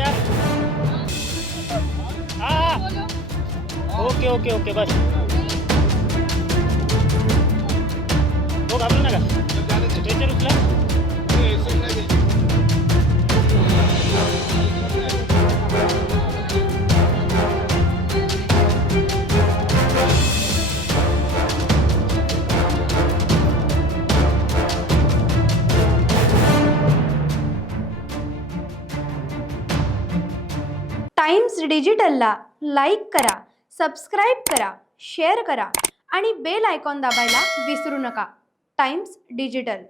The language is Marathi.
द्या. हा. ओके ओके ओके बस. हो घाबरू नका. स्ट्रेचर उचला. टाइम्स डिजिटलला लाईक करा, सबस्क्राईब करा, शेअर करा आणि बेल आयकॉन दाबायला विसरू नका. Times digital.